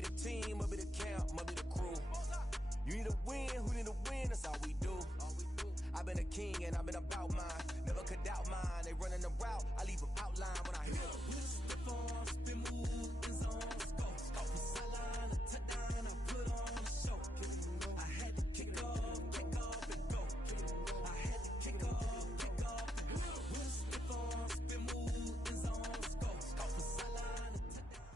be the team, I'll be the camp, I'll be the crew. You need a win, who need a win, that's all we do. I've been a king and I've been about mine. Never could doubt mine. They running the route, I leave them outline when I hit them. Stiff on, spin move, in zone, let's go. From sideline to touchdown, I put on a show. I had to kick off and go. I had to kick off and go. Stiff on, spin move, in zone, let's go. From sideline to touchdown.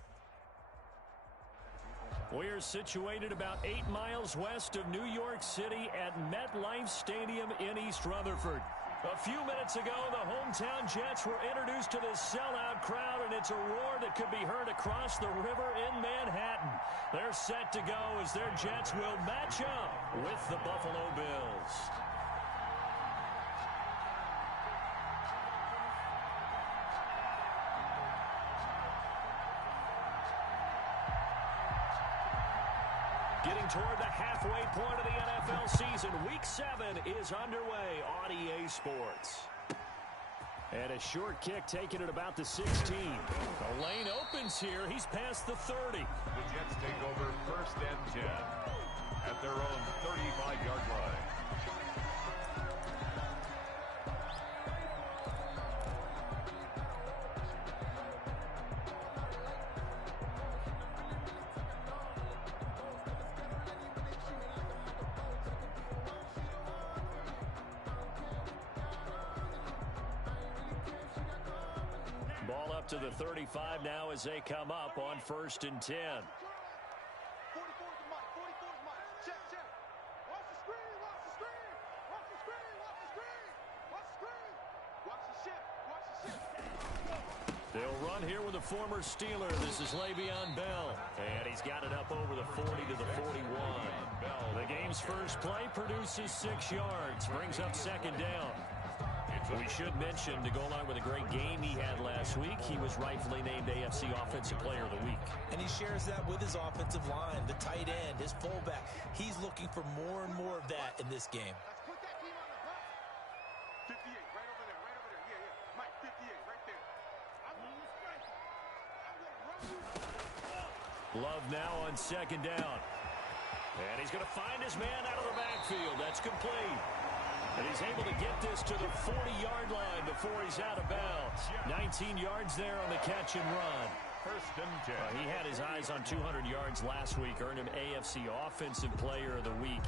We're situated about 8 miles west of New York City at MetLife Stadium in East Rutherford. A few minutes ago, the hometown Jets were introduced to this sellout crowd, and it's a roar that could be heard across the river in Manhattan. They're set to go as their Jets will match up with the Buffalo Bills. Getting toward the halfway point of the NFL season, Week 7 is underway on EA Sports. And a short kick taken at about the 16. The lane opens here. He's past the 30. The Jets take over 1st and 10 at their own 35-yard line. Ball up to the 35 now as they come up on 1st and 10. 44 is the mic. 44 is the mic. Check, check. Watch the screen. Watch the screen. Watch the screen. Watch the screen. Watch the screen. Watch the ship. Watch the ship. They'll run here with a former Steeler. This is Le'Veon Bell. And he's got it up over the 40 to the 41. The game's first play produces 6 yards. Brings up 2nd down. We should mention, to go along with a great game he had last week, he was rightfully named AFC Offensive Player of the Week. And he shares that with his offensive line, the tight end, his fullback. He's looking for more and more of that in this game. Let's put that team on the bus. 58, right over there, right over there. Yeah, yeah. Mike, 58, right there. I'm on the strike. I'm going to run you. Love now on 2nd down. And he's going to find his man out of the backfield. That's complete. And he's able to get this to the 40-yard line before he's out of bounds. 19 yards there on the catch and run. 1st and 10. He had his eyes on 200 yards last week, earned him AFC Offensive Player of the Week.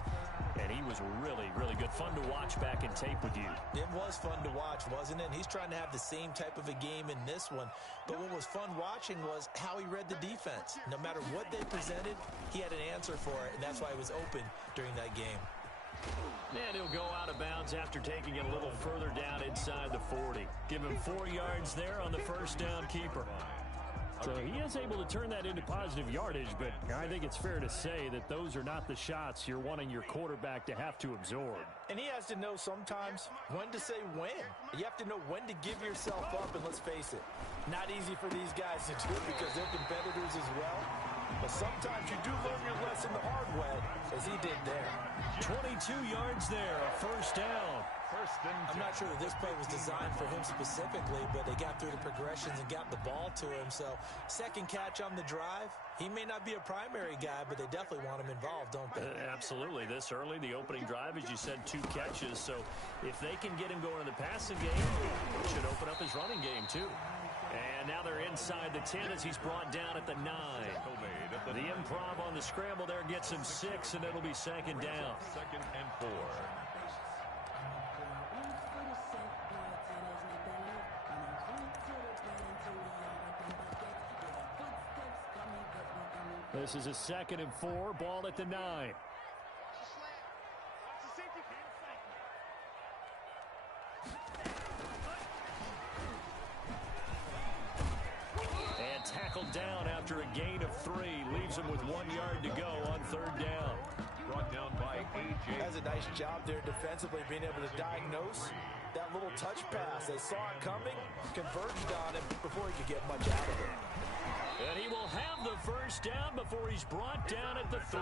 And he was really, really good. Fun to watch back in tape with you. It was fun to watch, wasn't it? He's trying to have the same type of a game in this one. But what was fun watching was how he read the defense. No matter what they presented, he had an answer for it, and that's why he was open during that game. And he'll go out of bounds after taking it a little further down inside the 40. Give him 4 yards there on the 1st down keeper. So he is able to turn that into positive yardage, but I think it's fair to say that those are not the shots you're wanting your quarterback to have to absorb. And he has to know sometimes when to say when. You have to know when to give yourself up, and let's face it, not easy for these guys to do because they're competitors as well. But sometimes you do learn your lesson the hard way, as he did there. 22 yards there, a 1st down. 1st and 10. I'm not sure that this play was designed for him specifically, but they got through the progressions and got the ball to him. So 2nd catch on the drive. He may not be a primary guy, but they definitely want him involved, don't they? Absolutely. This early, the opening drive, as you said, 2 catches. So if they can get him going in the passing game, it should open up his running game too. And now they're inside the 10 as he's brought down at the 9. The improv on the scramble there gets him 6, and it'll be 2nd down. 2nd and 4. This is a 2nd and 4, ball at the 9. And tackled down after a gain of 3. Leaves him with 1 yard to go on 3rd down. Brought down by A.J. Has a nice job there defensively, being able to diagnose that little touch pass. They saw it coming, converged on him before he could get much out of it. And he will have the first down before he's brought down at the 3.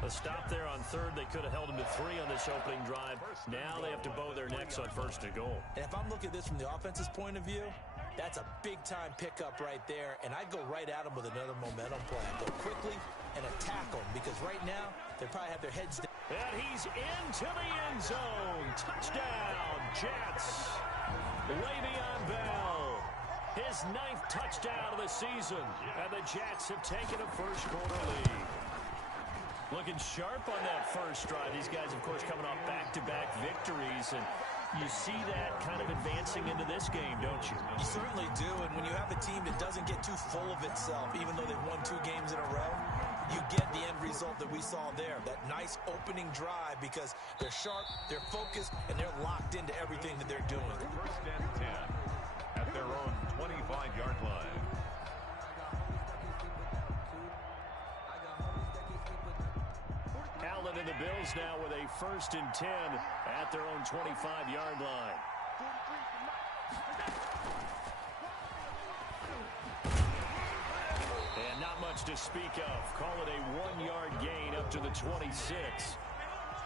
A stop there on third. They could have held him to 3 on this opening drive. Now they have to bow their necks on first and goal. And if I'm looking at this from the offense's point of view, that's a big-time pickup right there, and I'd go right at him with another momentum plan. Go quickly and attack them, because right now they probably have their heads down. And he's into the end zone. Touchdown, Jets. Le'Veon Bell. His 9th touchdown of the season. And the Jets have taken a first-quarter lead. Looking sharp on that first drive. These guys, of course, coming off back-to-back victories. And you see that kind of advancing into this game, don't you? You certainly do. And when you have a team that doesn't get too full of itself, even though they've won 2 games in a row, you get the end result that we saw there. That nice opening drive, because they're sharp, they're focused, and they're locked into everything that they're doing. First and 10 at their own 25-yard line. Allen and the Bills now with a first and 10 at their own 25-yard line. And not much to speak of. Call it a 1-yard gain up to the 26.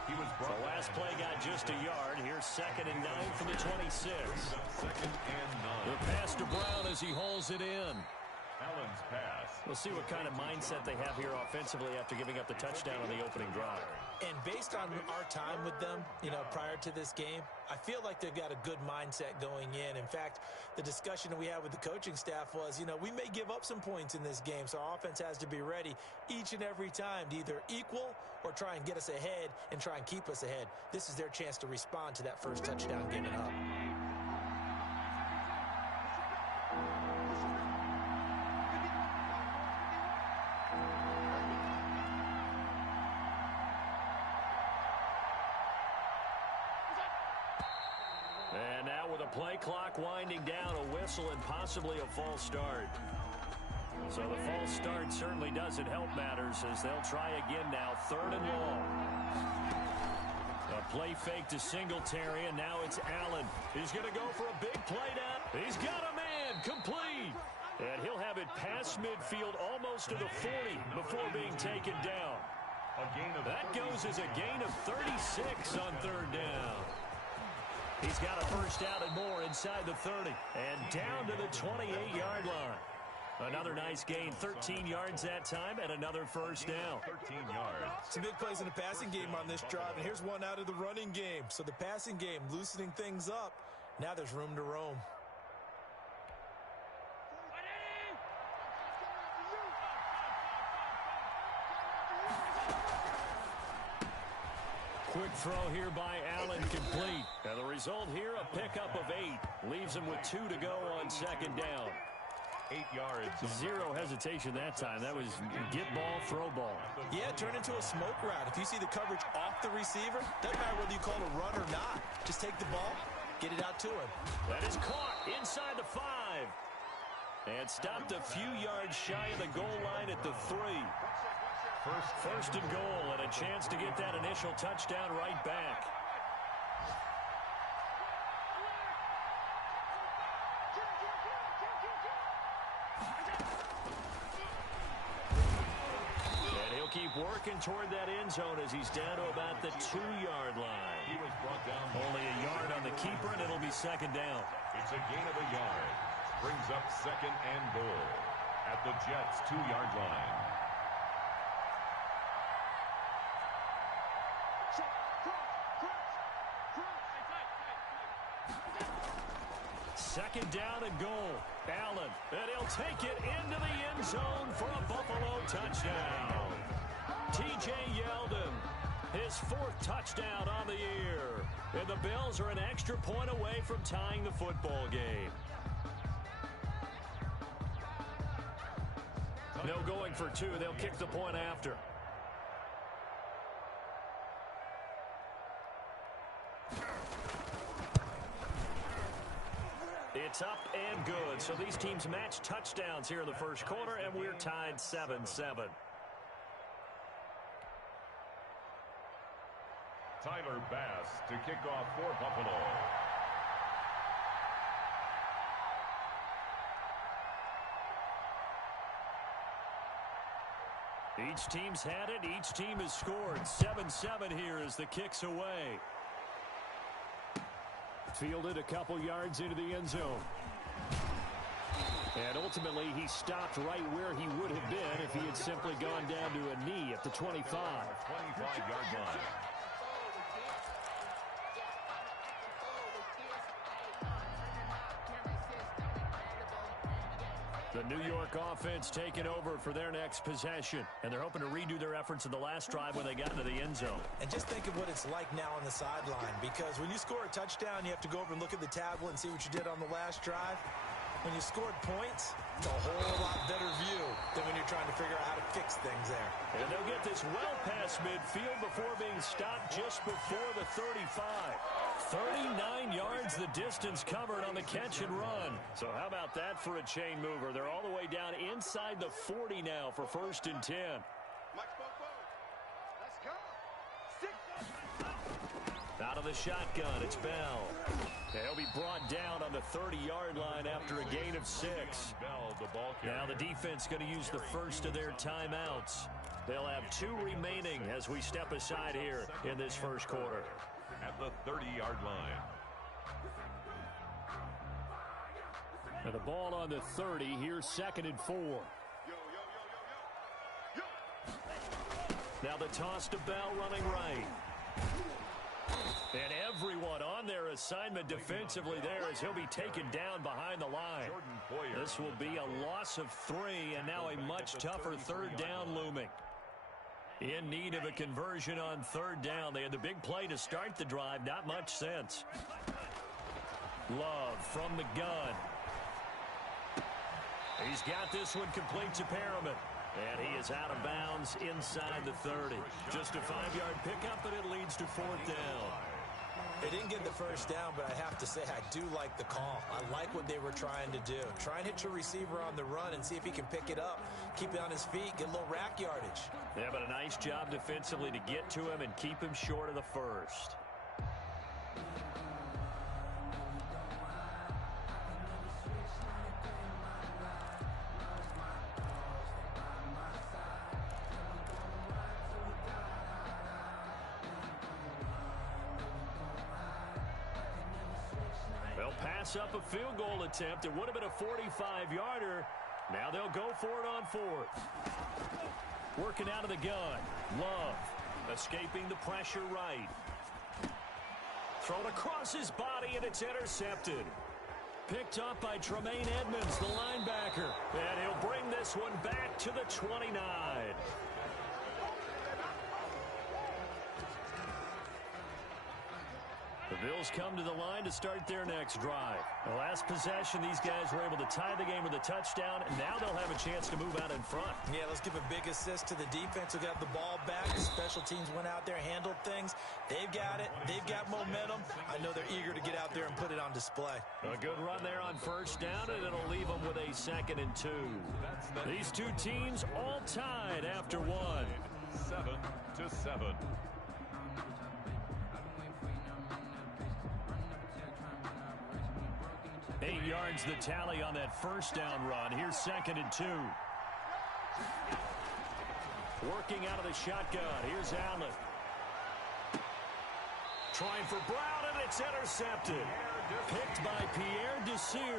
The last play got just a yard. Here's 2nd and 9 from the 26. 2nd and 9. The pass to Brown as he hauls it in. Allen's pass. We'll see what kind of mindset they have here offensively after giving up the touchdown on the opening drive. And based on our time with them, prior to this game, I feel like they've got a good mindset going in. In fact, the discussion that we had with the coaching staff was, we may give up some points in this game, so our offense has to be ready each and every time to either equal or try and get us ahead and try and keep us ahead. This is their chance to respond to that first touchdown given up. And now with a play clock winding down, a whistle and possibly a false start. So the false start certainly doesn't help matters as they'll try again now, 3rd and long. A play fake to Singletary, and now it's Allen. He's going to go for a big play now. He's got a man, complete. And he'll have it past midfield almost to the 40 before being taken down. That goes as a gain of 36 on 3rd down. He's got a first down and more inside the 30. And down to the 28-yard line. Another nice gain, 13 yards that time, and another first down. 13 yards. Some big plays in the passing game on this drive, and here's one out of the running game. So the passing game loosening things up. Now there's room to roam. Quick throw here by Allen, complete. And the result here, a pickup of 8. Leaves him with 2 to go on 2nd down. 8 yards. Zero hesitation that time. That was get ball, throw ball. Yeah, turn into a smoke route. If you see the coverage off the receiver, doesn't matter whether you call it a run or not. Just take the ball, get it out to him. That is caught inside the 5. And stopped a few yards shy of the goal line at the 3. First and goal, and a chance to get that initial touchdown right back. And he'll keep working toward that end zone as he's down to about the 2-yard line. He was brought down. Only a yard on the keeper, and it'll be 2nd down. It's a gain of a yard. Brings up 2nd and goal at the Jets' 2-yard line. Second down and goal. Allen, and he'll take it into the end zone for a Buffalo touchdown. T.J. Yeldon, his 4th touchdown on the year. And the Bills are an extra point away from tying the football game. No going for 2. They'll kick the point after. It's up and good. So these teams match touchdowns here in the first quarter, and we're tied 7-7. Tyler Bass to kick off for Buffalo. Each team's had it. Each team has scored. 7-7 here as the kick's away. Fielded a couple yards into the end zone. And ultimately, he stopped right where he would have been if he had simply gone down to a knee at the 25. 25-yard line. The New York offense taking over for their next possession. And they're hoping to redo their efforts in the last drive when they got into the end zone. And just think of what it's like now on the sideline. Because when you score a touchdown, you have to go over and look at the tablet and see what you did on the last drive. When you scored points, it's a whole lot better view than when you're trying to figure out how to fix things there. And they'll get this well past midfield before being stopped just before the 35. 39 yards the distance covered on the catch and run. So how about that for a chain mover? They're all the way down inside the 40 now for 1st and 10. Let's go. 6. Out of the shotgun, it's Bell. And he'll be brought down on the 30-yard line after a gain of 6. Bell, the ball carrier. Now the defense going to use the first of their timeouts. They'll have 2 remaining as we step aside here in this first quarter. At the 30-yard line. And the ball on the 30. Here's 2nd and 4. Now the toss to Bell running right. And everyone on their assignment defensively there as he'll be taken down behind the line. This will be a loss of 3 and now a much tougher 3rd down looming. In need of a conversion on 3rd down. They had the big play to start the drive. Not much sense. Love from the gun. He's got this one complete to Perriman. And he is out of bounds inside the 30. Just a 5-yard pickup, but it leads to 4th down. They didn't get the first down, but I have to say I do like the call. I like what they were trying to do. Try and hit your receiver on the run and see if he can pick it up, keep it on his feet, get a little rack yardage. Yeah, but a nice job defensively to get to him and keep him short of the first. Pass up a field goal attempt. It would have been a 45-yarder. Now they'll go for it on 4th. Working out of the gun. Love escaping the pressure right. Thrown across his body, and it's intercepted. Picked up by Tremaine Edmonds, the linebacker. And he'll bring this one back to the 29. The Bills come to the line to start their next drive. The last possession, these guys were able to tie the game with a touchdown, and now they'll have a chance to move out in front. Yeah, let's give a big assist to the defense who got the ball back. The special teams went out there, handled things. They've got it. They've got momentum. I know they're eager to get out there and put it on display. A good run there on 1st down, and it'll leave them with a 2nd and 2. These two teams all tied after 1. 7-7. 8 yards the tally on that 1st down run. Here's 2nd and 2. Working out of the shotgun. Here's Allen. Trying for Brown, and it's intercepted. Picked by Pierre Desir.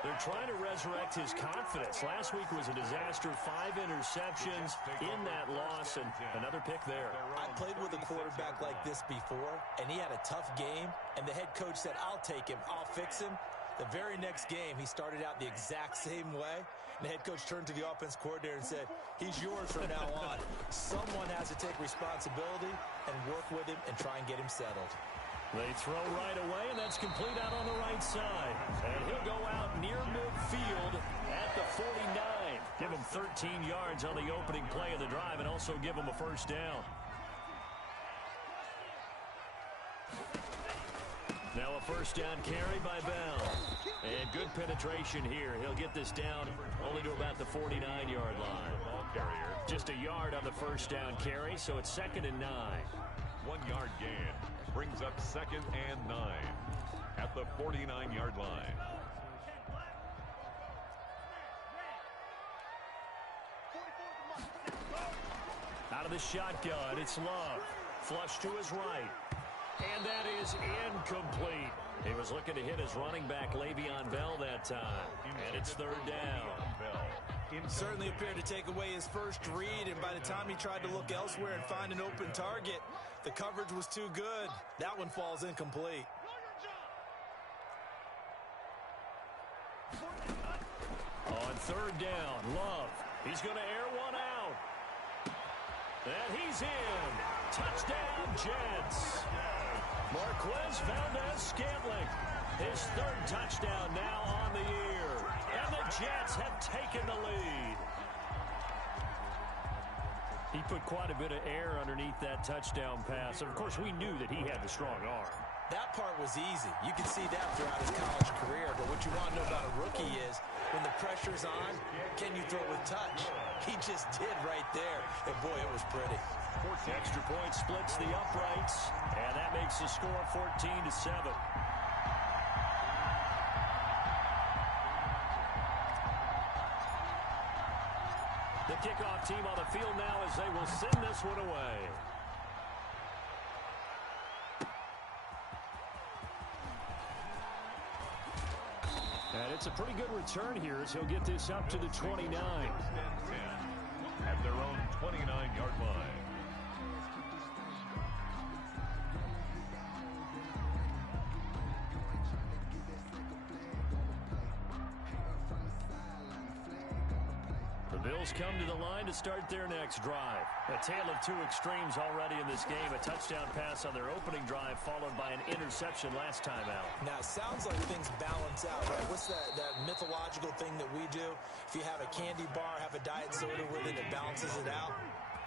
They're trying to resurrect his confidence. Last week was a disaster. 5 interceptions in that loss, and another pick there. I played with a quarterback like this before, and he had a tough game, and the head coach said, I'll take him, I'll fix him. The very next game, he started out the exact same way. And the head coach turned to the offense coordinator and said, he's yours from now on. Someone has to take responsibility and work with him and try and get him settled. They throw right away, and that's complete out on the right side. And he'll go out near midfield at the 49. Give him 13 yards on the opening play of the drive and also give him a 1st down. Now a 1st down carry by Bell. And good penetration here. He'll get this down only to about the 49-yard line. Just a yard on the 1st down carry, so it's 2nd and 9. 1-yard gain. Brings up 2nd and 9 at the 49-yard line. Out of the shotgun, it's Love. Flush to his right. And that is incomplete. He was looking to hit his running back, Le'Veon Bell, that time. And it's 3rd down. Certainly appeared to take away his first read, and by the time he tried to look elsewhere and find an open target, the coverage was too good. That one falls incomplete. On 3rd down, Love. He's going to air one out. And he's in. Touchdown, Jets. Marquez Valdez-Scantling. His 3rd touchdown now on the year. And the Jets have taken the lead. He put quite a bit of air underneath that touchdown pass. Of course, we knew that he had the strong arm. That part was easy. You can see that throughout his college career. But what you want to know about a rookie is when the pressure's on, can you throw with touch? He just did right there. And, boy, it was pretty. Extra point splits the uprights. And that makes the score 14-7. The kickoff team on the field now as they will send this one away. And it's a pretty good return here as he'll get this up to the 29. At their own 29-yard line. The Bills come to the line to start their next drive. A tale of two extremes already in this game. A touchdown pass on their opening drive followed by an interception last time out. Now, it sounds like things balance out, right? What's that mythological thing that we do? If you have a candy bar, have a diet soda with it, it balances it out.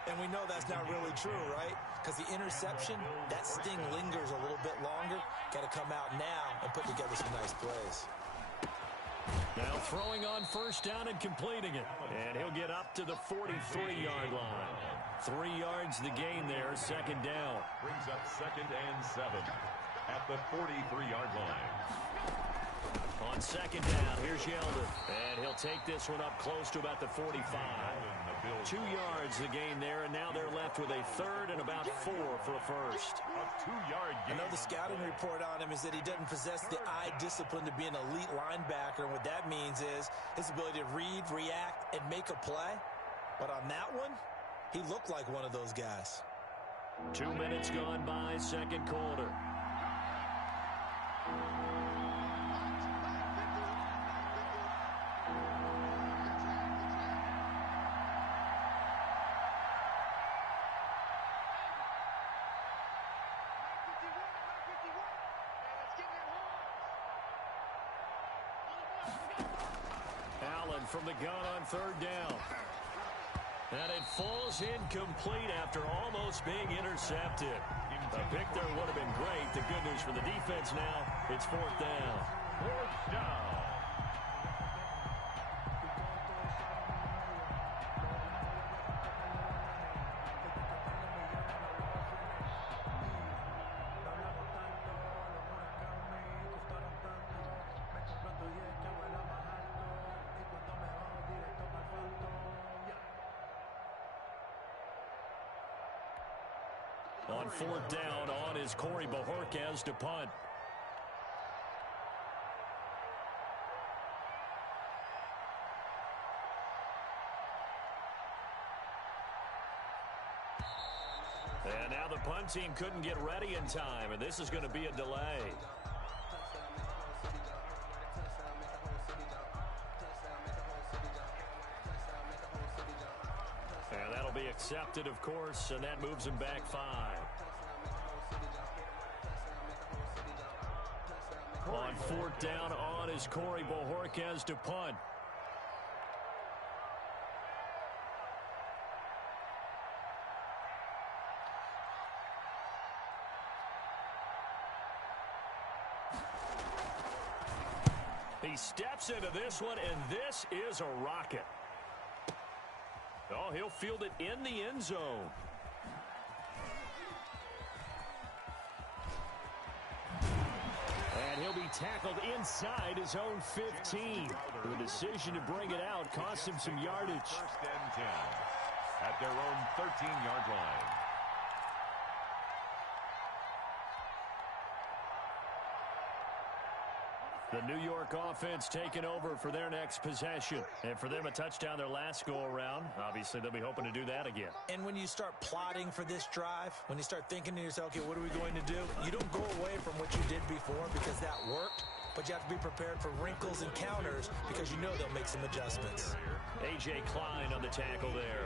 And we know that's not really true, right? Because the interception, that sting lingers a little bit longer. Got to come out now and put together some nice plays. Now throwing on 1st down and completing it. And he'll get up to the 43-yard line. 3 yards the gain there, 2nd down. Brings up 2nd and 7 at the 43-yard line. On 2nd down, here's Yeldon. And he'll take this one up close to about the 45. 2 yards the gain there, and now they're left with a 3rd and about 4 for a first. A 2-yard gain. I know the scouting report on him is that he doesn't possess the eye discipline to be an elite linebacker, and what that means is his ability to read, react, and make a play. But on that one, he looked like one of those guys. 2 minutes gone by, 2nd quarter. Allen from the gun on 3rd down. And it falls incomplete after almost being intercepted. A pick there would have been great. The good news for the defense now, it's 4th down. 4th down. On 4th down, on is Corey Bojorquez to punt. And now the punt team couldn't get ready in time, and this is going to be a delay. And that'll be accepted, of course, and that moves him back 5. On 4th down, on is Corey Bojorquez to punt. He steps into this one, and this is a rocket. Oh, he'll field it in the end zone. tackled inside his own 15. The decision to bring it out cost him some yardage. First and 10 at their own 13-yard line. The New York offense taking over for their next possession. And for them, a touchdown their last go-around. Obviously, they'll be hoping to do that again. And when you start plotting for this drive, when you start thinking to yourself, okay, what are we going to do? You don't go away from what you did before because that worked. But you have to be prepared for wrinkles and counters because you know they'll make some adjustments. A.J. Klein on the tackle there.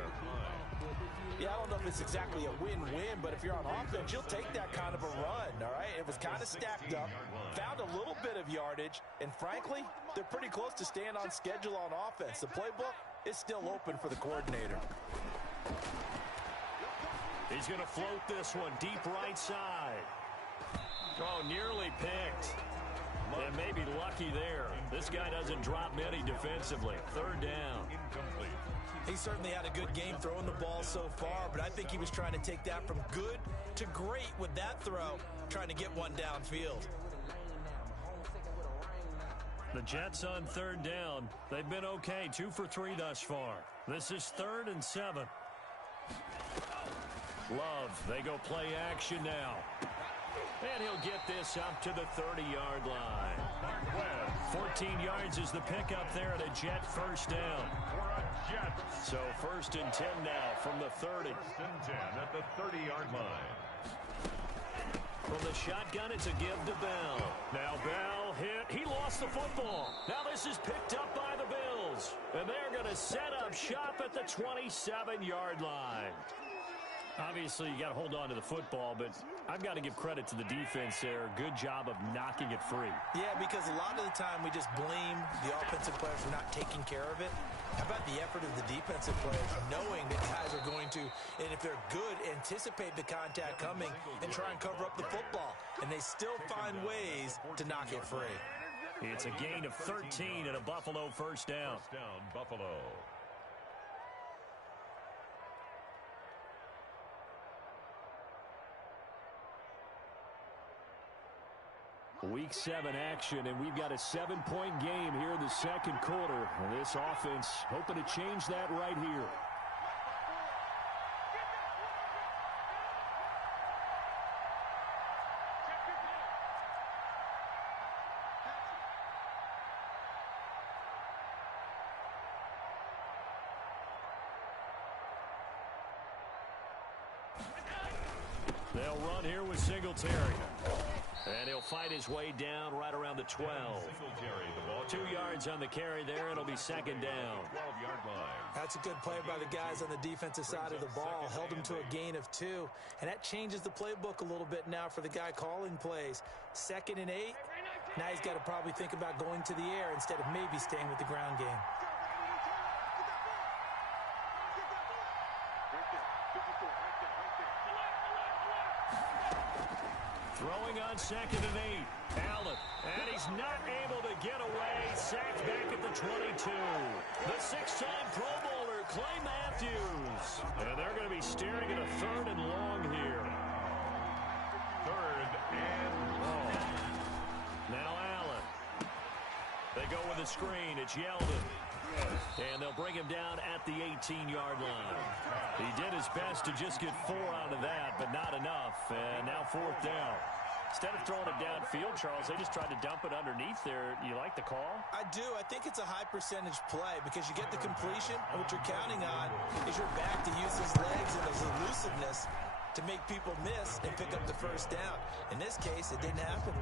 Yeah, I don't know if it's exactly a win-win, but if you're on offense, you'll take that kind of a run, all right? It was kind of stacked up, found a little bit of yardage, and frankly, they're pretty close to staying on schedule on offense. The playbook is still open for the coordinator. He's going to float this one deep right side. Oh, nearly picked. And maybe lucky there. This guy doesn't drop many defensively. Third down. Incomplete. He certainly had a good game throwing the ball so far, but I think he was trying to take that from good to great with that throw, trying to get one downfield. The Jets on third down. They've been okay, 2 for 3 thus far. This is 3rd and 7. Love, they go play action now. And he'll get this up to the 30-yard line. 14 yards is the pickup there at a Jet first down. So 1st and 10 now from the 30. 1st and 10 at the 30-yard line. From the shotgun, it's a give to Bell. Now Bell hit. He lost the football. Now this is picked up by the Bills. And they're going to set up shop at the 27-yard line. Obviously, you got to hold on to the football, but I've got to give credit to the defense there. Good job of knocking it free. Yeah, because a lot of the time we just blame the offensive players for not taking care of it. How about the effort of the defensive players, knowing that guys are going to, and if they're good, anticipate the contact coming and try and cover up the football. And they still find ways to knock it free. It's a gain of 13 and a Buffalo first down. First down, Buffalo. Week 7 action, and we've got a 7-point game here in the second quarter. And this offense hoping to change that right here. They'll run here with Singletary. And he'll fight his way down right around the 12. Singletary, the ball 2 yards on the carry there. It'll be second down. 12-yard line. That's a good play by the guys on the defensive side of the ball. Held him to a gain of 2. And that changes the playbook a little bit now for the guy calling plays. 2nd and 8. Now he's got to probably think about going to the air instead of maybe staying with the ground game. Throwing on 2nd and 8. Allen. And he's not able to get away. Sacked back at the 22. The 6-time Pro Bowler, Clay Matthews. And they're going to be staring at a 3rd and long here. 3rd and long. Now Allen. They go with a screen. It's Yeldon. And they'll bring him down at the 18-yard line. He did his best to just get 4 out of that, but not enough. And now 4th down. Instead of throwing it downfield, Charles, they just tried to dump it underneath there. You like the call? I do. I think it's a high percentage play because you get the completion, and what you're counting on is your back to use his legs and his elusiveness to make people miss and pick up the first down. In this case, it didn't happen.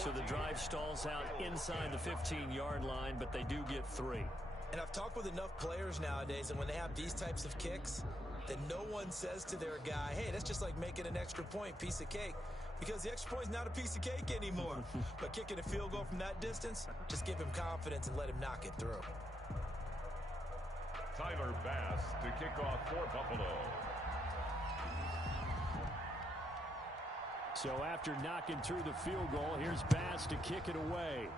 So the drive stalls out inside the 15-yard line, but they do get 3. And I've talked with enough players nowadays, and when they have these types of kicks, that no one says to their guy, hey, that's just like making an extra point, piece of cake. Because the extra point is not a piece of cake anymore. But kicking a field goal from that distance, just give him confidence and let him knock it through. Tyler Bass to kick off for Buffalo. So after knocking through the field goal, here's Bass to kick it away.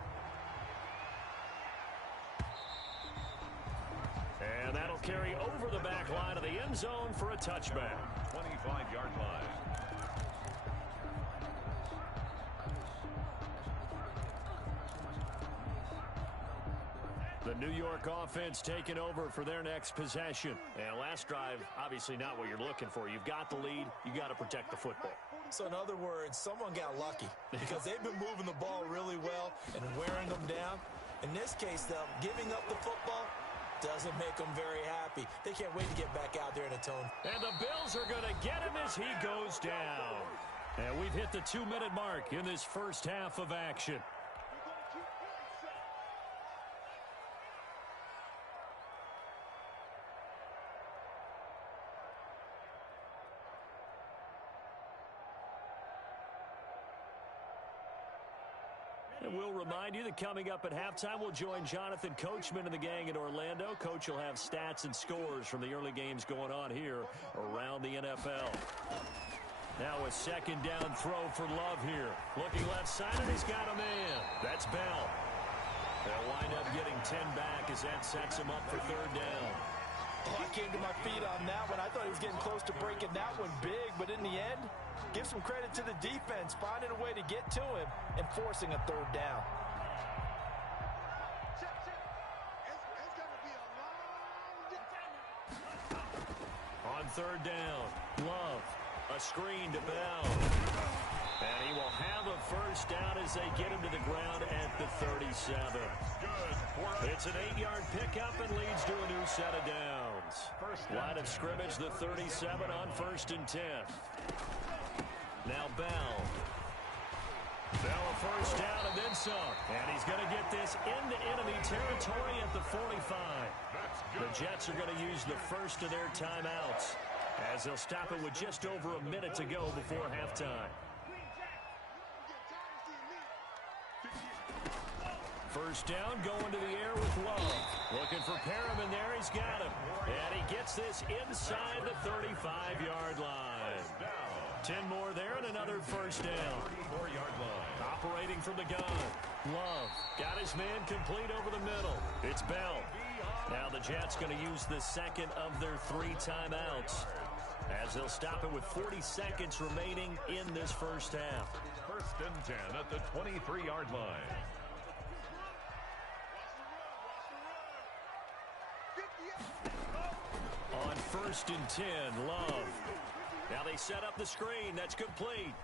And that'll carry over the back line of the end zone for a touchback. 25-yard line. New York offense taking over for their next possession. And last drive, obviously not what you're looking for. You've got the lead. You got to protect the football. So in other words, someone got lucky because they've been moving the ball really well and wearing them down. In this case, though, giving up the football doesn't make them very happy. They can't wait to get back out there and atone. And the Bills are going to get him as he goes down. And we've hit the 2-minute mark in this first half of action. And we'll remind you that coming up at halftime, we'll join Jonathan Coachman and the gang in Orlando. Coach will have stats and scores from the early games going on here around the NFL. Now a second down throw for Love here. Looking left side, and he's got a man. That's Bell. They'll wind up getting 10 back as that sets him up for third down. Oh, I came to my feet on that one. I thought he was getting close to breaking that one big, but in the end, give some credit to the defense, finding a way to get to him and forcing a third down. On third down, Love, a screen to Bell. And he will have a first down as they get him to the ground at the 37. It's an 8-yard pickup and leads to a new set of downs. Line of scrimmage, the 37 on 1st and 10. Now Bell. Bell a first down and then some. And he's going to get this into enemy territory at the 45. The Jets are going to use the first of their timeouts as they'll stop it with just over a minute to go before halftime. First down, going to the air with Love. Looking for Perriman there, he's got him. And he gets this inside the 35-yard line. 10 more there and another first down. 34-yard line. Operating from the gun. Love got his man complete over the middle. It's Bell. Now the Jets going to use the second of their 3 timeouts as they'll stop it with 40 seconds remaining in this first half. 1st and 10 at the 23-yard line. On 1st and 10, Love. Now they set up the screen. That's complete.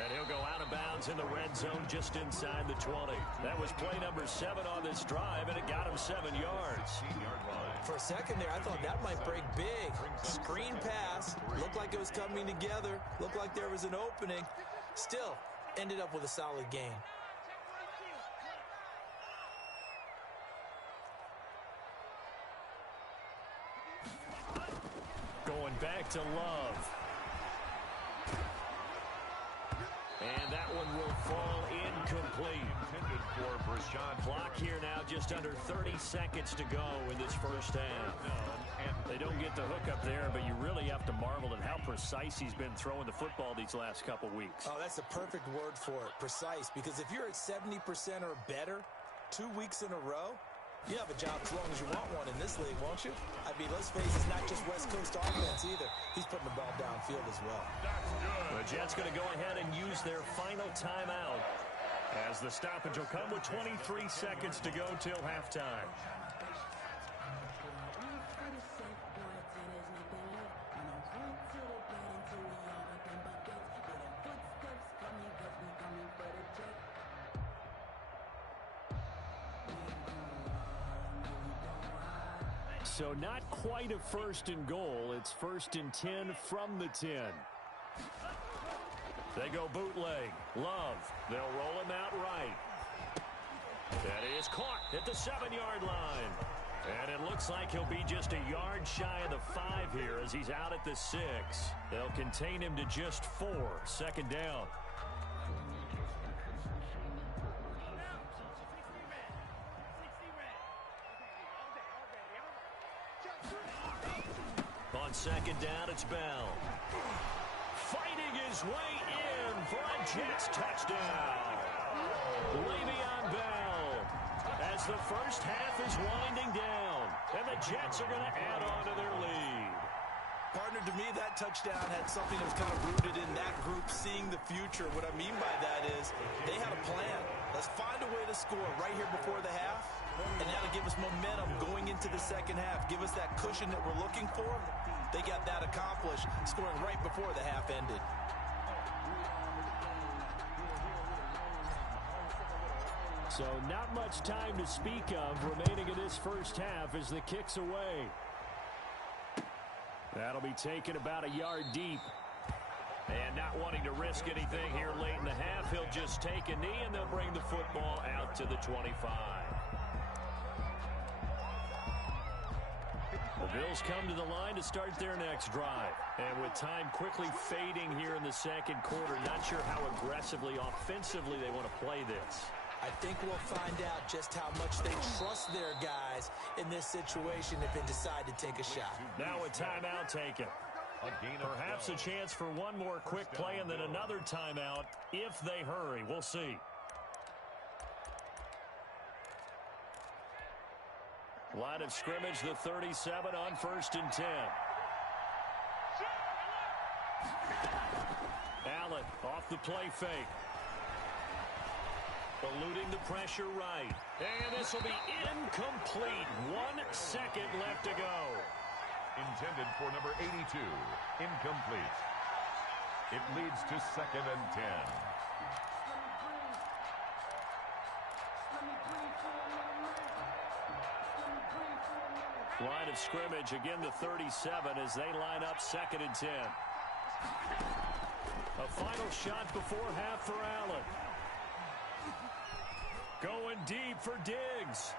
And he'll go out of bounds in the red zone just inside the 20. That was play number 7 on this drive, and it got him 7 yards. For a second there, I thought that might break big. Screen pass. Looked like it was coming together. Looked like there was an opening. Still, ended up with a solid game. Going back to Love. And that one will fall incomplete. Intended for Brashad. Clock here now, just under 30 seconds to go in this first half. They don't get the hook up there, but you really have to marvel at how precise he's been throwing the football these last couple weeks. Oh, that's the perfect word for it, precise. Because if you're at 70% or better 2 weeks in a row, you have a job as long as you want one in this league, won't you? I mean, let's face it, it's not just West Coast offense either. He's putting the ball downfield as well. The Jets going to go ahead and use their final timeout as the stoppage will come with 23 seconds to go till halftime. So not quite a 1st and goal. It's 1st and 10 from the 10. They go bootleg. Love. They'll roll him out right. That is caught at the 7-yard line. And it looks like he'll be just a yard shy of the 5 here as he's out at the 6. They'll contain him to just 4. 2nd down. On 2nd down, it's Bell. Fighting his way in for a Jets touchdown. Le'Veon Bell as the first half is winding down. And the Jets are going to add on to their lead. Partner, to me, that touchdown had something that was kind of rooted in that group seeing the future. What I mean by that is they had a plan. Let's find a way to score right here before the half. and that'll give us momentum going into the second half. Give us that cushion that we're looking for. They got that accomplished, scoring right before the half ended. So not much time to speak of remaining in this first half as the kick's away. That'll be taken about a yard deep. And not wanting to risk anything here late in the half, he'll just take a knee and they'll bring the football out to the 25. The Bills come to the line to start their next drive. And with time quickly fading here in the second quarter, not sure how aggressively, offensively they want to play this. I think we'll find out just how much they trust their guys in this situation if they decide to take a shot. Now a timeout taken. Perhaps a chance for one more quick play and then another timeout if they hurry. We'll see. Line of scrimmage, the 37 on 1st and 10. Allen off the play fake. Eluding the pressure right. And this will be incomplete. 1 second left to go. Intended for number 82. Incomplete. It leads to 2nd and 10. Line of scrimmage, again the 37 as they line up 2nd and 10. A final shot before half for Allen. Going deep for Diggs.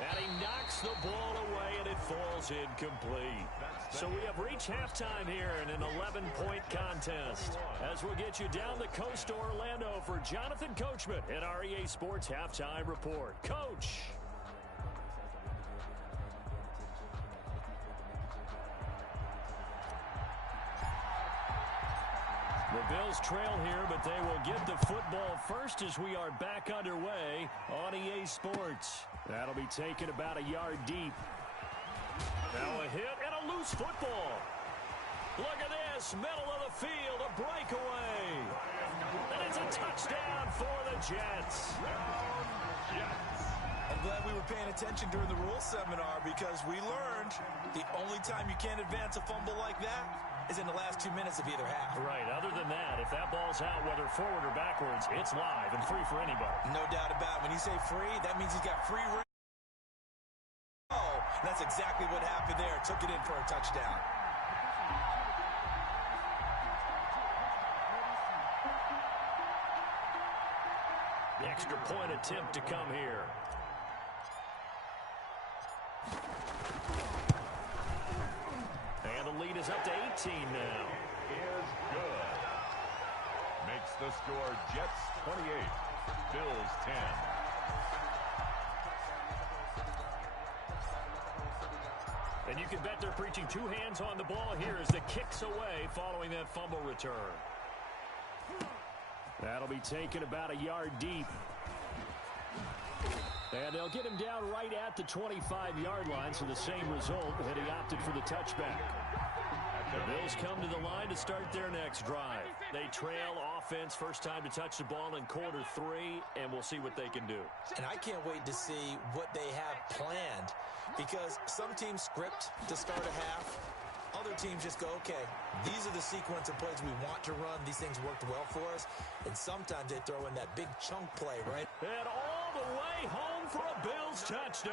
And he knocks the ball away, and it falls incomplete. So we have reached halftime here in an 11-point contest. As we'll get you down the coast to Orlando for Jonathan Coachman at our EA Sports Halftime Report. Coach. The Bills trail here, but they will get the football first as we are back underway on EA Sports. That'll be taken about a yard deep. Now a hit and a loose football. Look at this, middle of the field, a breakaway. And it's a touchdown for the Jets. I'm glad we were paying attention during the rules seminar because we learned the only time you can't advance a fumble like that is in the last 2 minutes of either half. Right. Other than that, if that ball's out, whether forward or backwards, it's live and free for anybody. No doubt about it. When you say free, that means he's got free reign. Oh, that's exactly what happened there. Took it in for a touchdown. The extra point attempt to come here. And the lead is up to 18 now. Is good. Makes the score Jets 28, Bills 10. And you can bet they're preaching 2 hands on the ball here as the kick's away following that fumble return. That'll be taken about a yard deep. And they'll get him down right at the 25-yard line, so the same result, and he opted for the touchback. The Bills come to the line to start their next drive. They trail offense, first time to touch the ball in quarter 3, and we'll see what they can do. And I can't wait to see what they have planned because some teams script to start a half. Other teams just go, okay, these are the sequence of plays we want to run. These things worked well for us. And sometimes they throw in that big chunk play, right? And all the way home for a Bills touchdown.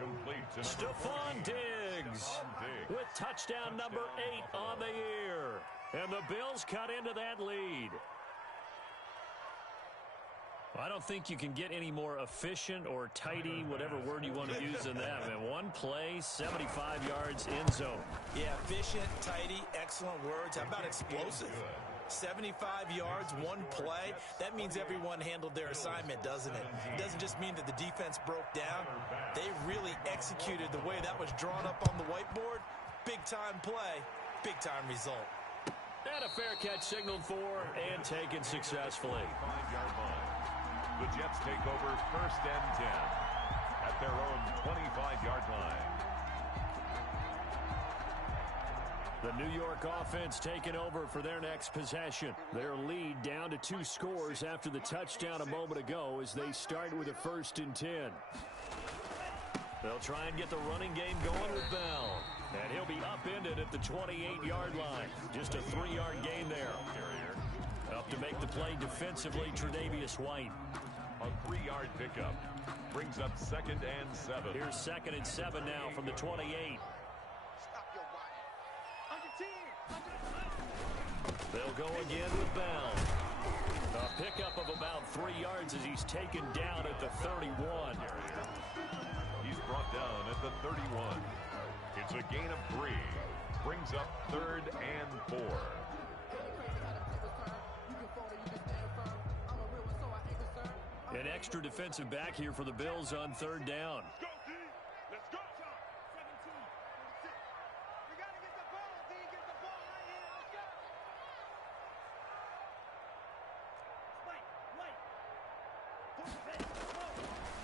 Complete to Stephon Diggs with touchdown number 8 on the year. And the Bills cut into that lead. I don't think you can get any more efficient or tidy, whatever word you want to use in that. I mean, one play, 75 yards, end zone. Yeah, efficient, tidy, excellent words. How about explosive? 75 yards, one play. That means everyone handled their assignment, doesn't it? It doesn't just mean that the defense broke down. They really executed the way that was drawn up on the whiteboard. Big-time play, big-time result. And a fair catch signaled for and taken successfully. 5-yard line. The Jets take over 1st and 10 at their own 25-yard line. The New York offense taking over for their next possession. Their lead down to 2 scores after the touchdown a moment ago as they start with a 1st and 10. They'll try and get the running game going with Bell. And he'll be upended at the 28-yard line. Just a 3-yard gain there. Up to make the play defensively, Tre'Davious White. A 3-yard pickup brings up 2nd and 7. Here's 2nd and 7 now from the 28. They'll go again with Bell. A pickup of about 3 yards as he's taken down at the 31. He's brought down at the 31. It's a gain of 3. Brings up 3rd and 4. An extra defensive back here for the Bills on 3rd down. Let's go. 17, 46. We got to get the ball, D. Get the ball right here. Let's go.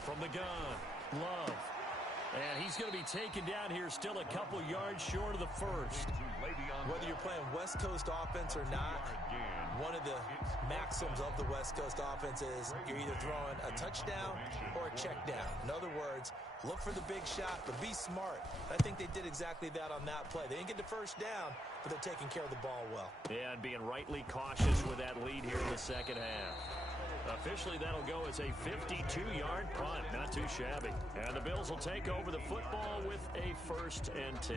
From the gun, Love. And he's going to be taken down here still a couple yards short of the 1st. Whether you're playing West Coast offense or not, one of the maxims of the West Coast offense is you're either throwing a touchdown or a check down. In other words, look for the big shot, but be smart. I think they did exactly that on that play. They didn't get the 1st down, but they're taking care of the ball well. Yeah, and being rightly cautious with that lead here in the 2nd half. Officially, that'll go as a 52-yard punt. Not too shabby. And the Bills will take over the football with a 1st and 10.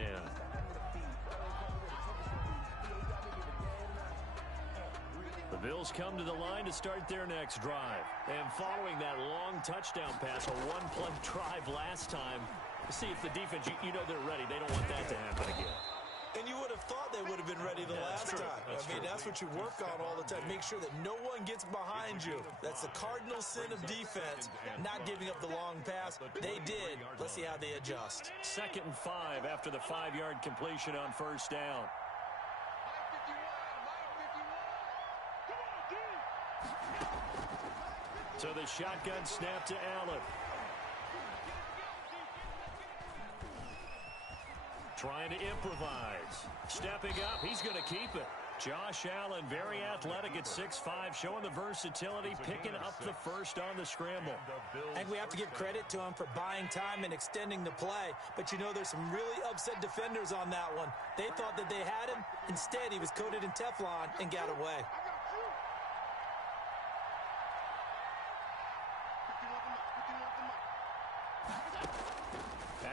The Bills come to the line to start their next drive. And following that long touchdown pass, a 1-play drive last time, see if the defense, you know they're ready. They don't want that to happen again. And you would have thought they would have been ready the last time. That's what you work on all the time. Make sure that no one gets behind you. That's the cardinal sin of defense, not giving up the long pass. They did. Let's see how they adjust. 2nd and 5 after the 5-yard completion on 1st down. So the shotgun snap to Allen. Trying to improvise. Stepping up, he's going to keep it. Josh Allen, very athletic at 6'5", showing the versatility, picking up the 1st on the scramble. I think we have to give credit to him for buying time and extending the play. But you know, there's some really upset defenders on that one. They thought that they had him. Instead, he was coated in Teflon and got away.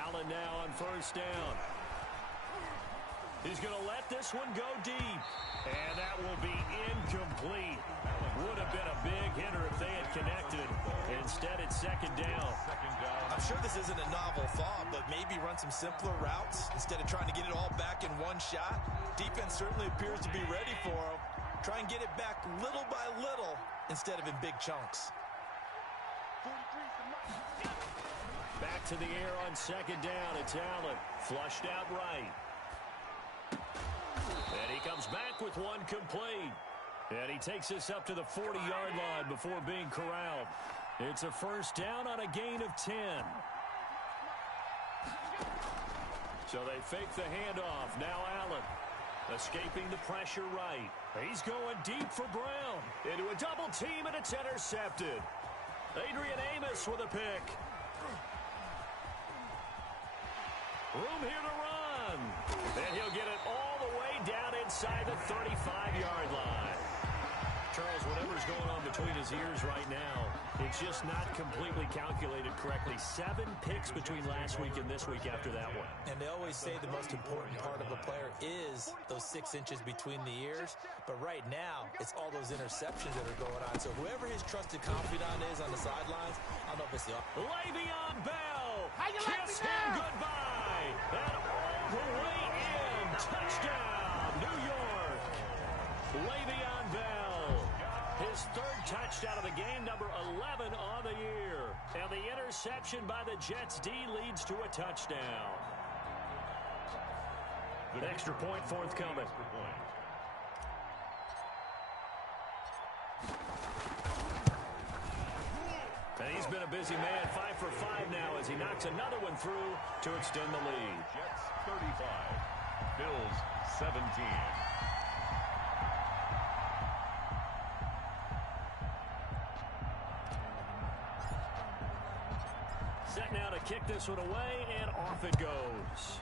Allen now on 1st down. He's going to let this one go deep. And that will be incomplete. Would have been a big hitter if they had connected. Instead, it's 2nd down. I'm sure this isn't a novel thought, but maybe run some simpler routes instead of trying to get it all back in one shot. Defense certainly appears to be ready for him. Try and get it back little by little instead of in big chunks. Back to the air on 2nd down. It's Allen. Flushed out right. And he comes back with one complete. And he takes us up to the 40-yard line before being corralled. It's a 1st down on a gain of 10. So they fake the handoff. Now Allen escaping the pressure right. He's going deep for Brown. Into a double team, and it's intercepted. Adrian Amos with a pick. Room here to run. And he'll get it all the way down inside the 35-yard line. Charles, whatever's going on between his ears right now, it's just not completely calculated correctly. 7 picks between last week and this week after that one. And they always say the most important part of a player is those 6 inches between the ears. But right now, it's all those interceptions that are going on. So whoever his trusted confidant is on the sidelines, I don't know if it's the... Le'Veon Bell. Kiss him goodbye. And all the way in. Touchdown, New York. Le'Veon Bell. His 3rd touchdown of the game, number 11 on the year. And the interception by the Jets D leads to a touchdown. An extra point forthcoming. And he's been a busy man, 5 for 5 now as he knocks another one through to extend the lead. Jets 35. Bills 17. Set now to kick this one away, and off it goes.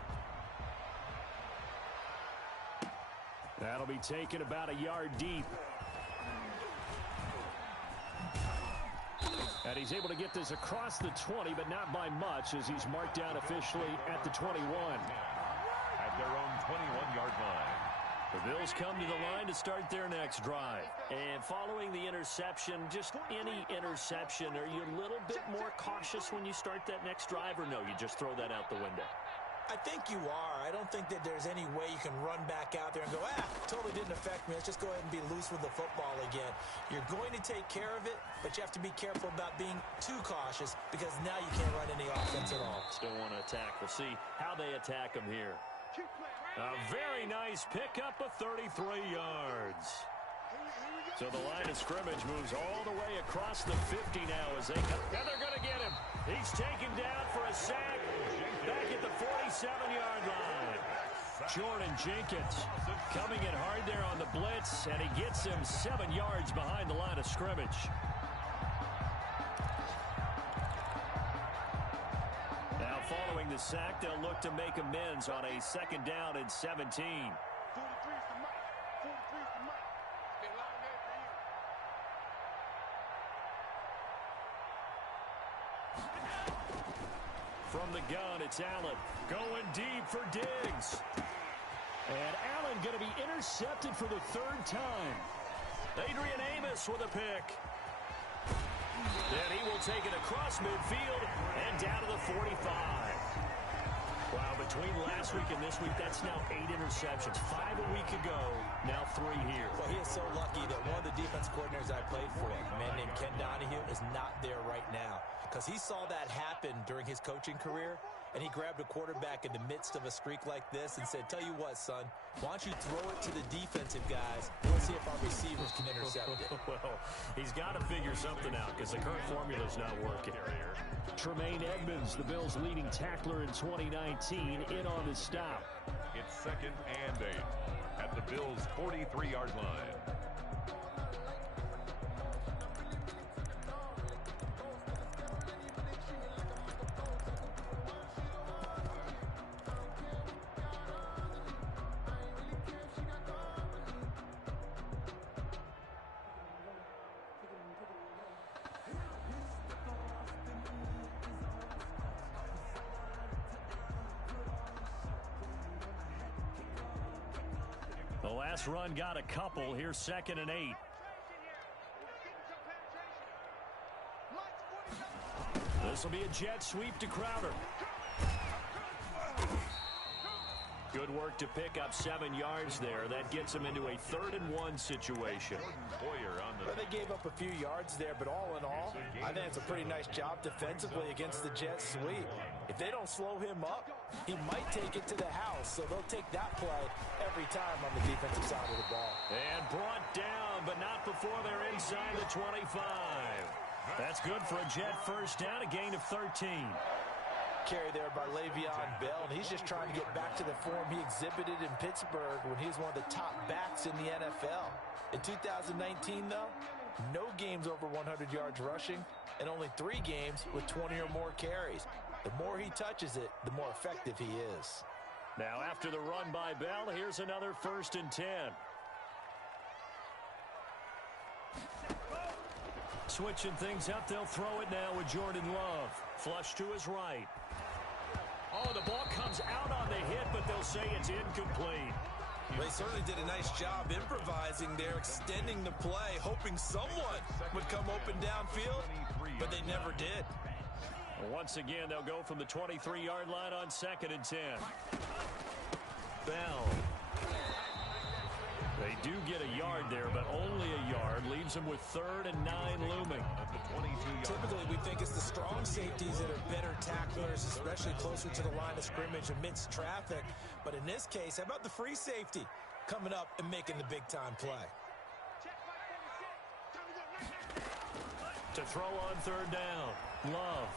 That'll be taken about a yard deep. And he's able to get this across the 20, but not by much, as he's marked down officially at the 21. At their own 21-yard line. The Bills come to the line to start their next drive. And following the interception, just any interception, are you a little bit more cautious when you start that next drive, or no, you just throw that out the window? I think you are. I don't think that there's any way you can run back out there and go, totally didn't affect me. Let's just go ahead and be loose with the football again. You're going to take care of it, but you have to be careful about being too cautious because now you can't run any offense at all. Still want to attack. We'll see how they attack him here. A very nice pickup of 33 yards. So the line of scrimmage moves all the way across the 50 now as they come. And they're going to get him. He's taken down for a sack back at the 47-yard line. Jordan Jenkins coming in hard there on the blitz, and he gets him 7 yards behind the line of scrimmage. Now following the sack, they'll look to make amends on a 2nd down and 17. From the gun, it's Allen going deep for Diggs. And Allen going to be intercepted for the 3rd time. Adrian Amos with a pick. Then he will take it across midfield and down to the 45. Wow, between last week and this week, that's now 8 interceptions. 5 a week ago, now 3 here. Well, he is so lucky that one of the defense coordinators I played for, a man named Ken Donahue, is not there right now. Because he saw that happen during his coaching career, and he grabbed a quarterback in the midst of a streak like this and said, tell you what, son, why don't you throw it to the defensive guys? Let's see if our receivers can intercept it. Well, he's got to figure something out because the current formula's not working. Tremaine Edmonds, the Bills' leading tackler in 2019, in on the stop. It's 2nd and 8 at the Bills' 43-yard line. The last run got a couple. Here's 2nd and 8. This will be a jet sweep to Crowder. Good work to pick up 7 yards there. That gets him into a 3rd and 1 situation. Well, they gave up a few yards there, but all in all, I think it's a pretty nice job defensively against the jet sweep. If they don't slow him up, he might take it to the house, so they'll take that play every time on the defensive side of the ball. And brought down, but not before they're inside the 25. That's good for a Jet first down, a gain of 13. Carry there by Le'Veon Bell, and he's just trying to get back to the form he exhibited in Pittsburgh when he was one of the top backs in the NFL. In 2019, though, no games over 100 yards rushing, and only 3 games with 20 or more carries. The more he touches it, the more effective he is. Now after the run by Bell, here's another 1st and 10. Switching things up, they'll throw it now with Jordan Love. Flush to his right. Oh, the ball comes out on the hit, but they'll say it's incomplete. They certainly did a nice job improvising there, extending the play, hoping someone would come open downfield, but they never did. Once again, they'll go from the 23-yard line on 2nd and 10. Bell. They do get a yard there, but only a yard. Leaves them with 3rd and 9 looming. Typically, we think it's the strong safeties that are better tacklers, especially closer to the line of scrimmage amidst traffic. But in this case, how about the free safety coming up and making the big-time play? To throw on 3rd down. Love.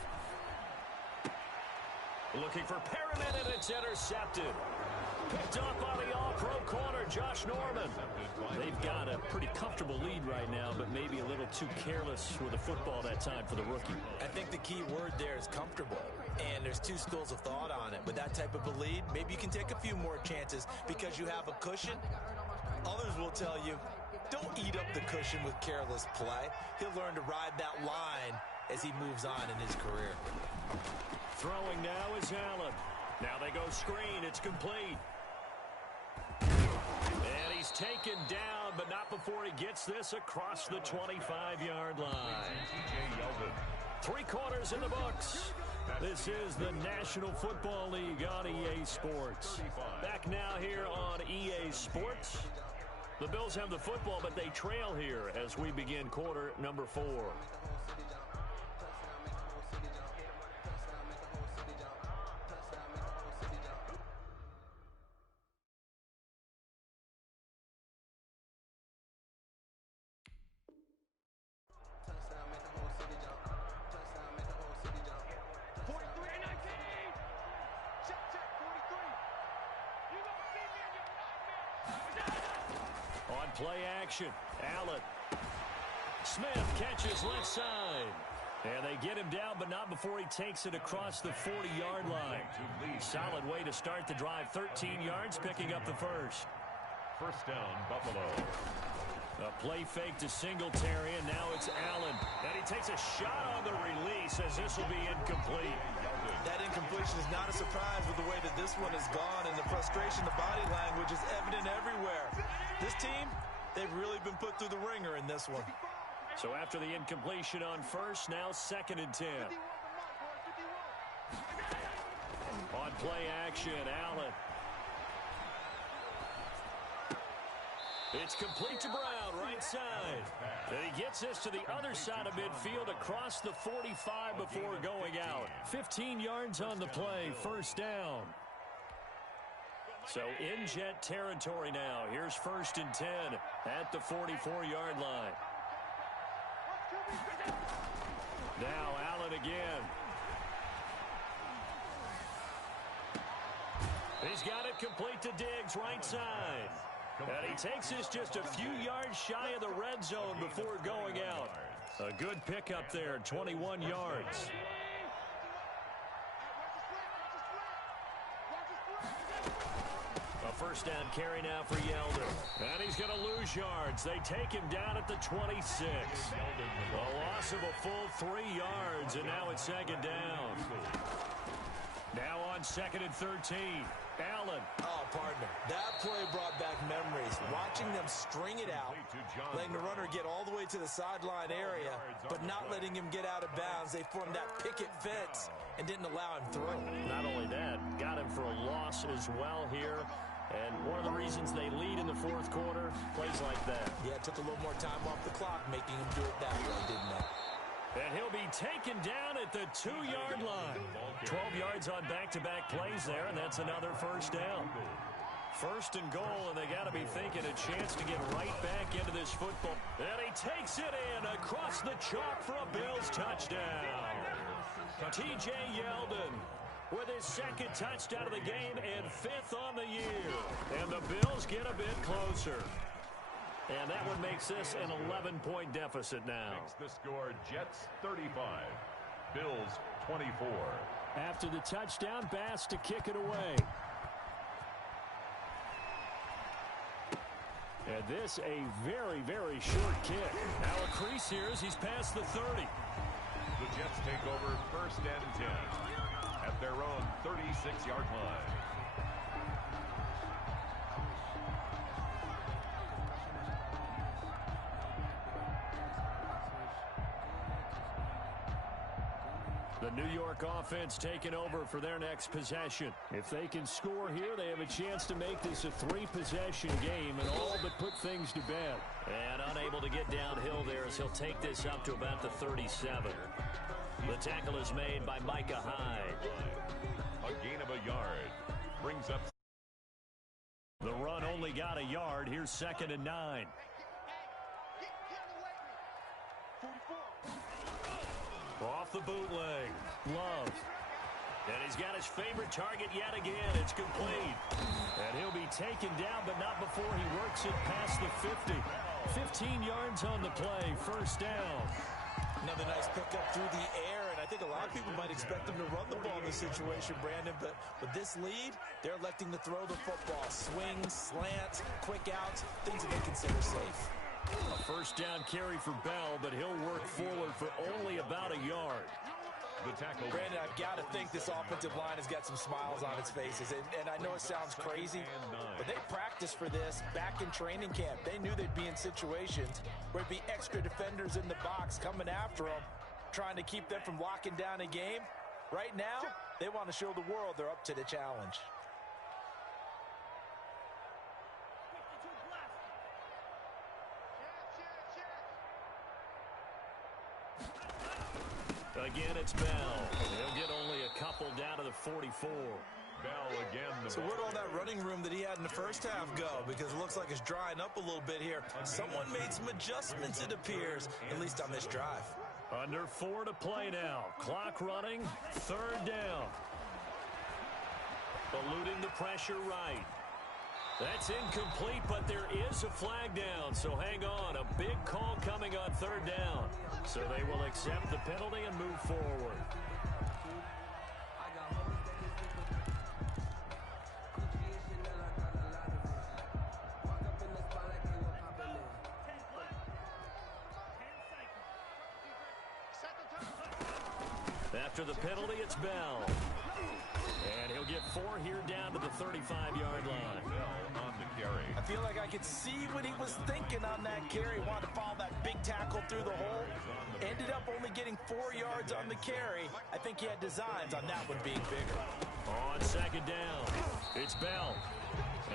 Looking for Perriman, and it's intercepted. Picked up by the all-pro corner, Josh Norman. They've got a pretty comfortable lead right now, but maybe a little too careless with the football that time for the rookie. I think the key word there is comfortable, and there's two schools of thought on it. With that type of a lead, maybe you can take a few more chances because you have a cushion. Others will tell you, don't eat up the cushion with careless play. He'll learn to ride that line as he moves on in his career. Throwing now is Allen. Now they go screen. It's complete. And he's taken down, but not before he gets this across the 25-yard line. 3 quarters in the books. This is the National Football League on EA Sports. Back now here on EA Sports. The Bills have the football, but they trail here as we begin quarter number 4. Play action. Allen. Smith catches left side. And they get him down, but not before he takes it across the 40-yard line. Solid way to start the drive. 13 yards, picking up the first. First down, Buffalo. A play fake to Singletary, and now it's Allen. And he takes a shot on the release as this will be incomplete. That incompletion is not a surprise with the way that this one has gone, and the frustration, the body language is evident everywhere. This team, they've really been put through the ringer in this one. So after the incompletion on first, now 2nd and 10. On play action, Allen. It's complete to Brown, right side. And he gets this to the other side of midfield across the 45 before going out. 15 yards on the play, first down. So in Jet territory now. Here's 1st and 10 at the 44-yard line. Now Allen again. He's got it complete to Diggs, right side. And he takes this just a few yards shy of the red zone before going out. A good pickup there, 21 yards. A first down carry now for Yeldon. And he's going to lose yards. They take him down at the 26. A loss of a full 3 yards, and now it's 2nd down. Now on 2nd and 13. Allen. Oh, partner. That play brought back memories. Watching them string it out, letting the runner get all the way to the sideline area, but not letting him get out of bounds. They formed that picket fence and didn't allow him through. Not only that, got him for a loss as well here. And one of the reasons they lead in the 4th quarter, plays like that. Yeah, it took a little more time off the clock, making him do it that way, didn't it? And he'll be taken down at the 2-yard line. 12 yards on back-to-back plays there, and that's another first down. 1st and goal, and they got to be thinking a chance to get right back into this football. And he takes it in across the chalk for a Bills touchdown. T.J. Yeldon with his 2nd touchdown of the game and 5th on the year. And the Bills get a bit closer. And that one makes this an 11-point deficit now. Makes the score Jets 35, Bills 24. After the touchdown, Bass to kick it away. And this a very, very short kick. Now a crease here as he's past the 30. The Jets take over 1st and 10 at their own 36-yard line. The New York offense taking over for their next possession. If they can score here, they have a chance to make this a 3-possession game and all but put things to bed. And unable to get downhill there as he'll take this up to about the 37. The tackle is made by Micah Hyde. A gain of a yard brings up. The run only got a yard. Here's 2nd and 9. Off the bootleg. Love. And he's got his favorite target yet again. It's complete. And he'll be taken down, but not before he works it past the 50. 15 yards on the play. First down. Another nice pickup through the air, and I think a lot of people might expect him to run the ball in this situation, Brandon, but with this lead, they're electing to throw the football. Swings, slants, quick outs, things that they consider safe. A first down carry for Bell, but he'll work forward for only about a yard. The tackle. Brandon, I've got to think this offensive line has got some smiles on its faces. And I know it sounds crazy, but they practiced for this back in training camp. They knew they'd be in situations where it'd be extra defenders in the box coming after them, trying to keep them from locking down a game. Right now, they want to show the world they're up to the challenge. Again, it's Bell. He'll get only a couple down to the 44. Bell again. So where'd all that running room that he had in the first half go? Because it looks like it's drying up a little bit here. Someone made some adjustments, it appears, at least on this drive. Under 4 to play now. Clock running. Third down. Eluding the pressure right. That's incomplete, but there is a flag down, so hang on. A big call coming on third down. So they will accept the penalty and move forward. After the penalty, it's Bell. And he'll get 4 here down to the 35-yard line. Bell on the carry. I feel like I could see what he was thinking on that carry. Wanted to follow that big tackle through the hole. Ended up only getting 4 yards on the carry. I think he had designs on that one being bigger. On second down, it's Bell.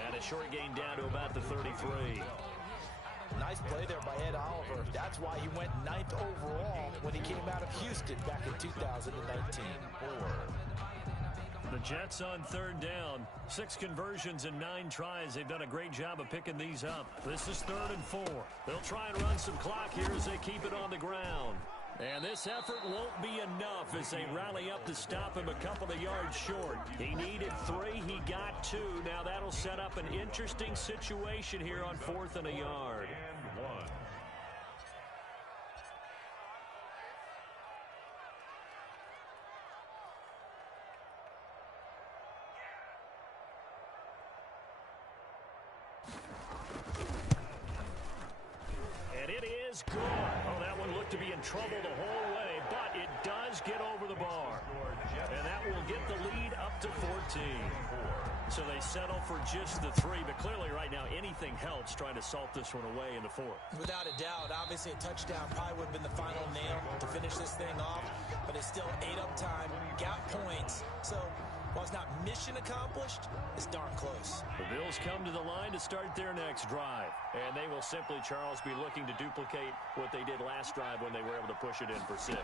And a short gain down to about the 33. Nice play there by Ed Oliver. That's why he went 9th overall when he came out of Houston back in 2019. The Jets on third down. 6 conversions and 9 tries. They've done a great job of picking these up. This is 3rd and 4. They'll try and run some clock here as they keep it on the ground. And this effort won't be enough as they rally up to stop him a couple of yards short. He needed 3. He got 2. Now that'll set up an interesting situation here on 4th and a yard. And 1. And it is good. Oh, that one looked to be in trouble the whole way, but it does get over the bar. And that will get the lead up to 14. So they settle for just the 3, but clearly right now anything helps trying to salt this one away in the 4th. Without a doubt, obviously a touchdown probably would have been the final nail to finish this thing off, but it's still 8 up time, got points. So while it's not mission accomplished, it's darn close. The Bills come to the line to start their next drive, and they will simply, Charles, be looking to duplicate what they did last drive when they were able to push it in for 6.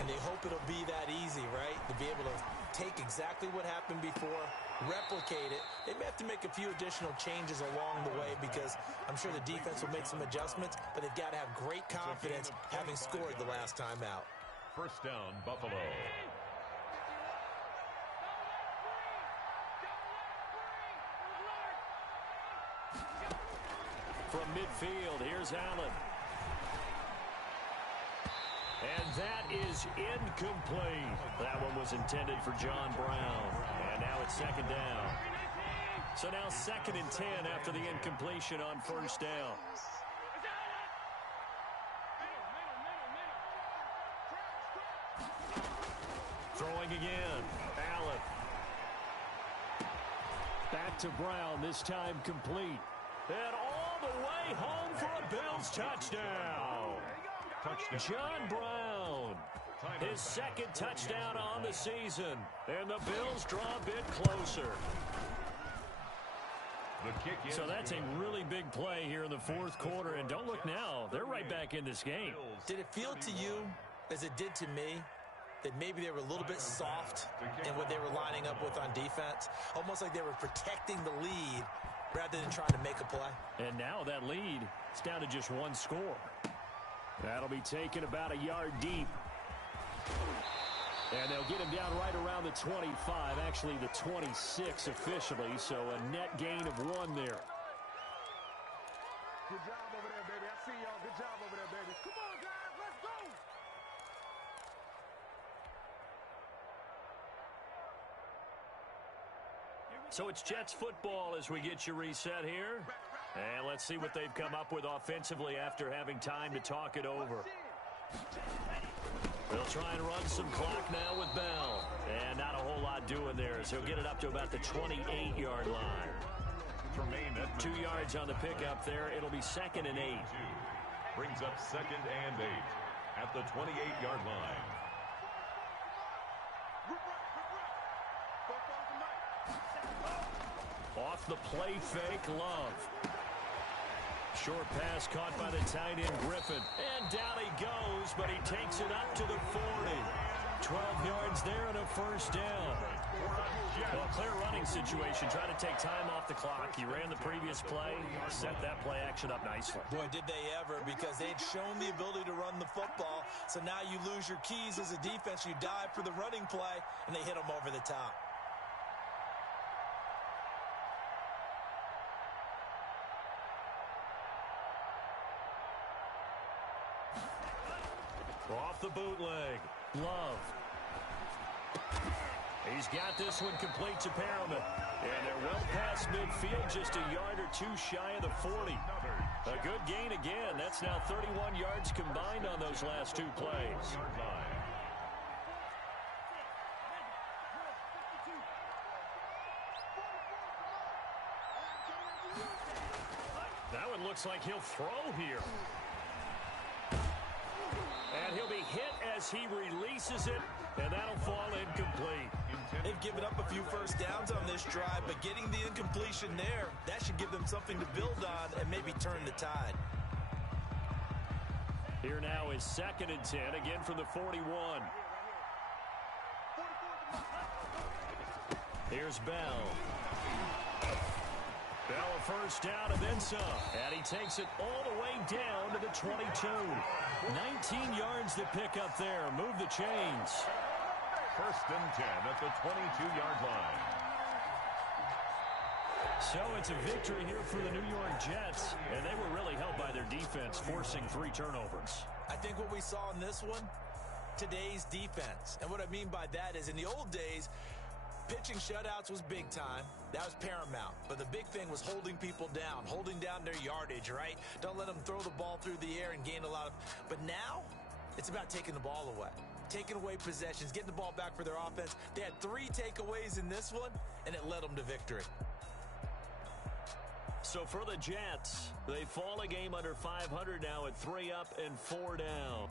And they hope it'll be that easy, right? To be able to take exactly what happened before, replicate it. They may have to make a few additional changes along the way because I'm sure the defense will make some adjustments, but they've got to have great confidence having scored the last time out. First down, Buffalo. From midfield, here's Allen. And that is incomplete. That one was intended for John Brown. And now it's second down. So now 2nd and 10 after the incompletion on first down. Throwing again. Allen. Back to Brown, this time complete. And all the way home for a Bills touchdown. John Brown, his 2nd touchdown on the season. And the Bills draw a bit closer. So that's a really big play here in the 4th quarter. And don't look now, they're right back in this game. Did it feel to you, as it did to me, that maybe they were a little bit soft in what they were lining up with on defense? Almost like they were protecting the lead rather than trying to make a play. And now that lead is down to just 1 score. That'll be taken about a yard deep. And they'll get him down right around the 25, actually the 26 officially, so a net gain of 1 there. Good job over there, baby. I see y'all. Good job over there, baby. Come on, guys. Let's go. So it's Jets football as we get you reset here. And let's see what they've come up with offensively after having time to talk it over. They'll try and run some clock now with Bell. And not a whole lot doing there, as he'll get it up to about the 28-yard line. 2 yards on the pickup there. It'll be 2nd and 8. Brings up 2nd and 8 at the 28-yard line. Off the play fake, Love. Short pass caught by the tight end, Griffin. And down he goes, but he takes it up to the 40. 12 yards there and a first down. Well, clear running situation. Try to take time off the clock. He ran the previous play, set that play action up nicely. Boy, did they ever, because they'd shown the ability to run the football. So now you lose your keys as a defense. You dive for the running play, and they hit them over the top. Off the bootleg, Love. He's got this one complete to Perriman. And they're well past midfield, just a yard or 2 shy of the 40. A good gain again. That's now 31 yards combined on those last 2 plays. That one looks like he'll throw here. And he'll be hit as he releases it, and that'll fall incomplete. They've given up a few first downs on this drive, but getting the incompletion there, that should give them something to build on and maybe turn the tide. Here now is 2nd and 10, again from the 41. Here's Bell. Bell a first down and then some. And he takes it all the way down to the 22. 19 yards to pick up there. Move the chains. 1st and 10 at the 22-yard line. So it's a victory here for the New York Jets. And they were really helped by their defense, forcing 3 turnovers. I think what we saw in this one, today's defense. And what I mean by that is in the old days, pitching shutouts was big time. That was paramount. But the big thing was holding people down, holding down their yardage, right? Don't let them throw the ball through the air and gain a lot of... But now, it's about taking the ball away. Taking away possessions, getting the ball back for their offense. They had 3 takeaways in this one, and it led them to victory. So for the Jets, they fall a game under 500 now at 3 up and 4 down.